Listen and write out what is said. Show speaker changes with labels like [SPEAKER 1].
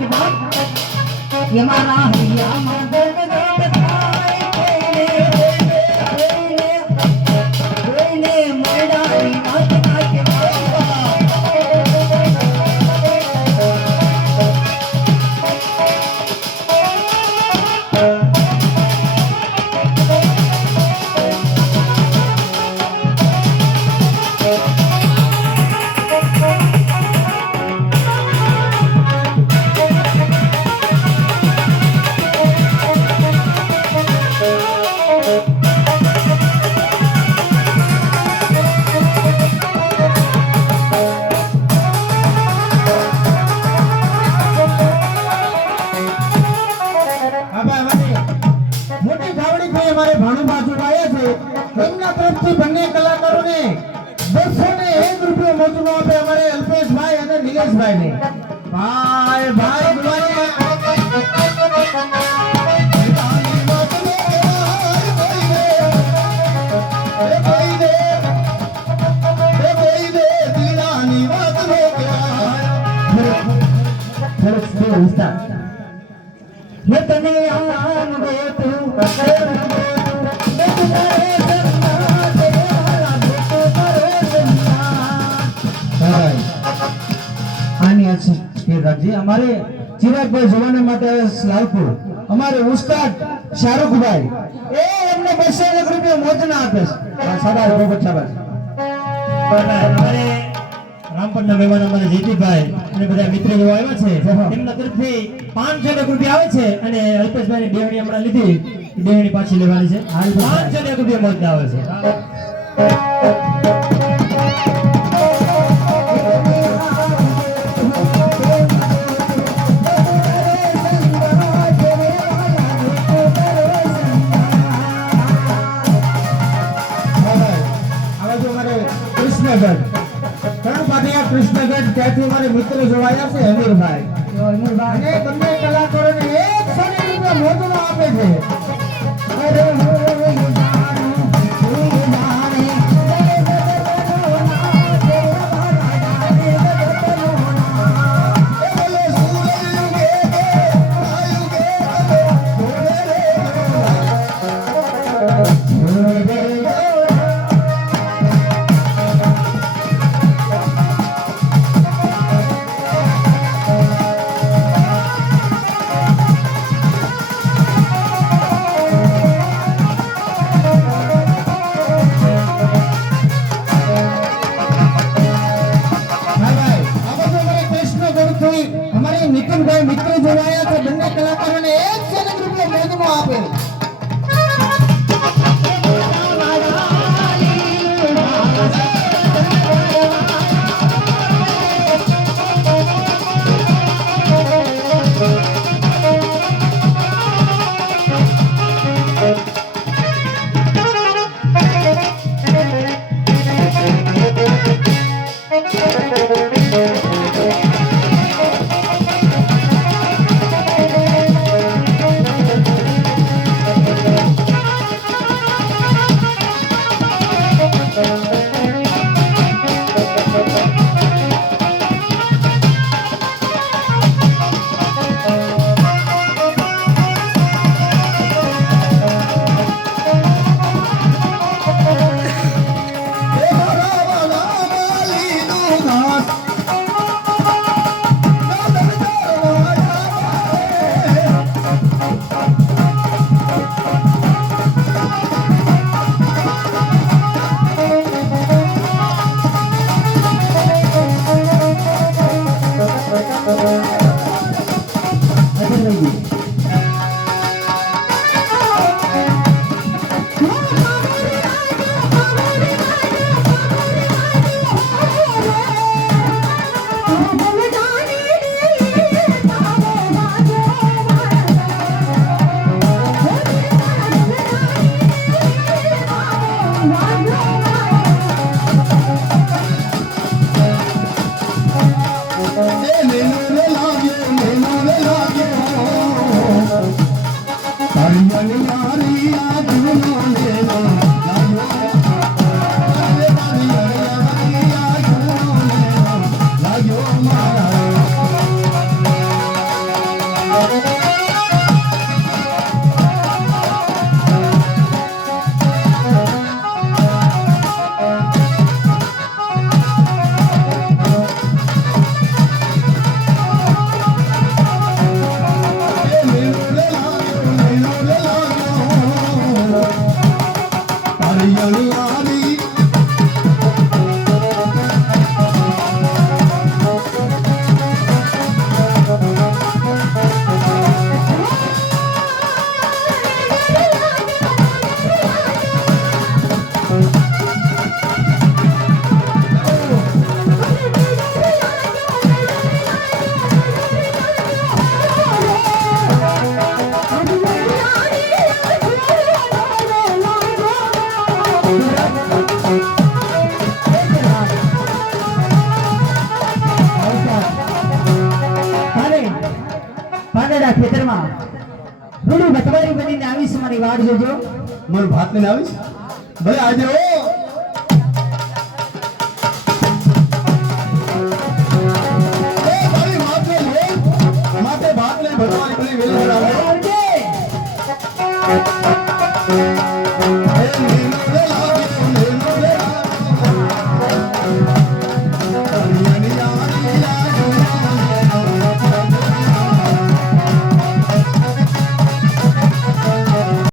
[SPEAKER 1] કે બાપ
[SPEAKER 2] એમના બંને કલાકારોને બસો ને એક રૂપિયો મોજનો આપે અમારે અલ્પેશભાઈ અને નિલેશભાઈ ને ભાઈ ભાઈ.
[SPEAKER 1] તને આમ ગોતું કસર
[SPEAKER 2] આની છીએ રાખજી અમારે ચિરાગભાઈ જવાના માટે લાલપુર અમારે ઉસ્તાદ શાહરૂખભાઈ એ એમને બસો એક રૂપિયા મોજના આપે છે. સાડા રોબોટ શાબાશ
[SPEAKER 3] અમારે રામપરના મહેમાન અમારે જીતીભાઈ અને બધા મિત્રો જેવા આવ્યા છે તેમના તરફથી પાંચસો એક રૂપિયા આવે છે અને અલ્પેશભાઈ બેવડી હમણાં લીધી દેવણી પાછી લેવાની છે. પાંચસો એક રૂપિયા મળતા આવે છે.
[SPEAKER 2] પાટિયા કૃષ્ણગઢ ત્યાંથી અમારે મિત્ર જોડાયા છે અમીરભાઈ. અને બંને કલાકારોને એક સો રૂપિયા મોજનો આપે છે. કલાકારોને એક સો રૂપિયા મોજનો આપે.
[SPEAKER 4] Bye. Hari Hari Hari આઠ જોજો
[SPEAKER 2] મારું ભાત લઈને આવીશ ભલે આજે માટે ભાત લઈ ભરવાની બધી વેલી બનાવે